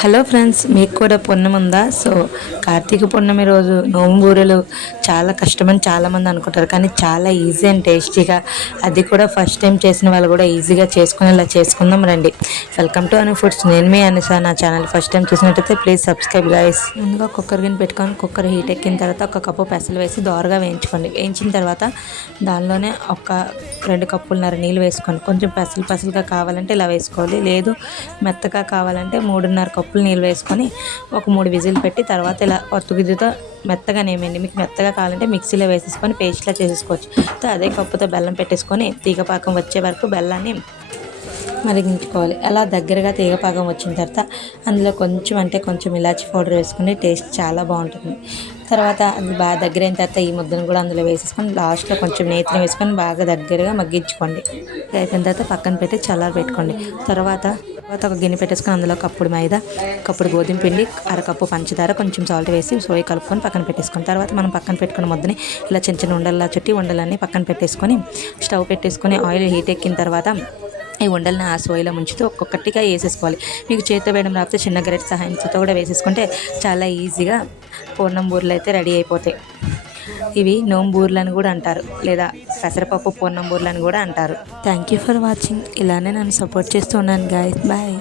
Hello friends, మీకు కూడా పుణ్యం ఉందా? సో కార్తీక పున్నమి రోజు నోంబూరెలు చాలా కష్టమని చాలామంది అనుకుంటారు, కానీ చాలా ఈజీ అండ్ టేస్టీగా, అది కూడా ఫస్ట్ టైం చేసిన వాళ్ళు కూడా ఈజీగా చేసుకునేలా చేసుకుందాం రండి. Welcome to Anu foods. నేను మీ అనుసా. నా ఛానల్ ఫస్ట్ టైం చూసినట్టయితే ప్లీజ్ సబ్స్క్రైబ్ గైస్. ముందుగా కుక్కర్ గిన్నె పెట్టుకొని కుక్కర్ హీట్ ఎక్కిన తర్వాత ఒక కప్పు పెసలు వేసి దోరగా వేయించుకోండి. వేయించిన తర్వాత దానిలోనే ఒక 2 కప్పులున్నర నీళ్ళు వేసుకోండి. కొంచెం పసలుగా కావాలంటే ఇలా వేసుకోవాలి, లేదు మెత్తగా కావాలంటే 3.5 కప్పులు నీళ్ళు వేసుకొని ఒక 3 విజిల్ పెట్టి తర్వాత ఇలా ఒత్తుగిద్దుతో మెత్తగా నేమండి. మీకు మెత్తగా కావాలంటే మిక్సీలో వేసేసుకొని పేస్ట్లా చేసేసుకోవచ్చు. అదే కప్పుతో బెల్లం పెట్టేసుకొని తీగపాకం వచ్చే వరకు బెల్లాన్ని మరిగించుకోవాలి. అలా దగ్గరగా తీగపాకం వచ్చిన తర్వాత అందులో కొంచెం ఇలాచి పౌడర్ వేసుకుని టేస్ట్ చాలా బాగుంటుంది. తర్వాత అది బాగా దగ్గర అయిన తర్వాత ఈ ముద్దను కూడా అందులో వేసేసుకొని లాస్ట్లో కొంచెం నేతిని వేసుకొని బాగా దగ్గరగా మగ్గించుకోండి. అయిపోయిన తర్వాత పక్కన పెట్టి చల్లారి పెట్టుకోండి. తర్వాత ఒక గిన్నె పెట్టేసుకొని అందులో కప్పుడు మైదా, కప్పుడు గోధుమ పిండి, అరకప్పు పంచదార, కొంచెం సాల్ట్ వేసి సోయి కలుపుకొని పక్కన పెట్టేసుకొని తర్వాత మనం పక్కన పెట్టుకున్న ముద్దని ఇలా చిన్న ఉండల్లా చుట్టి ఉండలన్నీ పక్కన పెట్టేసుకొని స్టవ్ పెట్టేసుకొని ఆయిల్ హీట్ ఎక్కిన తర్వాత ఈ ఉండల్ని ఆ సోయిలో ముంచుతూ ఒక్కొక్కటిగా వేసేసుకోవాలి. మీకు చేతితో వేయడం రాకపోతే చిన్న గరిటె సహాయంతో కూడా వేసేసుకుంటే చాలా ఈజీగా పూర్ణం బూరెలు అయితే రెడీ అయిపోతాయి. ఇవి నోంబూర్లు అని కూడా అంటారు, లేదా పెసరపప్పు పూర్ణం బూరెలు అని కూడా అంటారు. Thank you for watching. ఇలానే నన్ను సపోర్ట్ చేస్తూ ఉన్నాను గాయస్. బాయ్.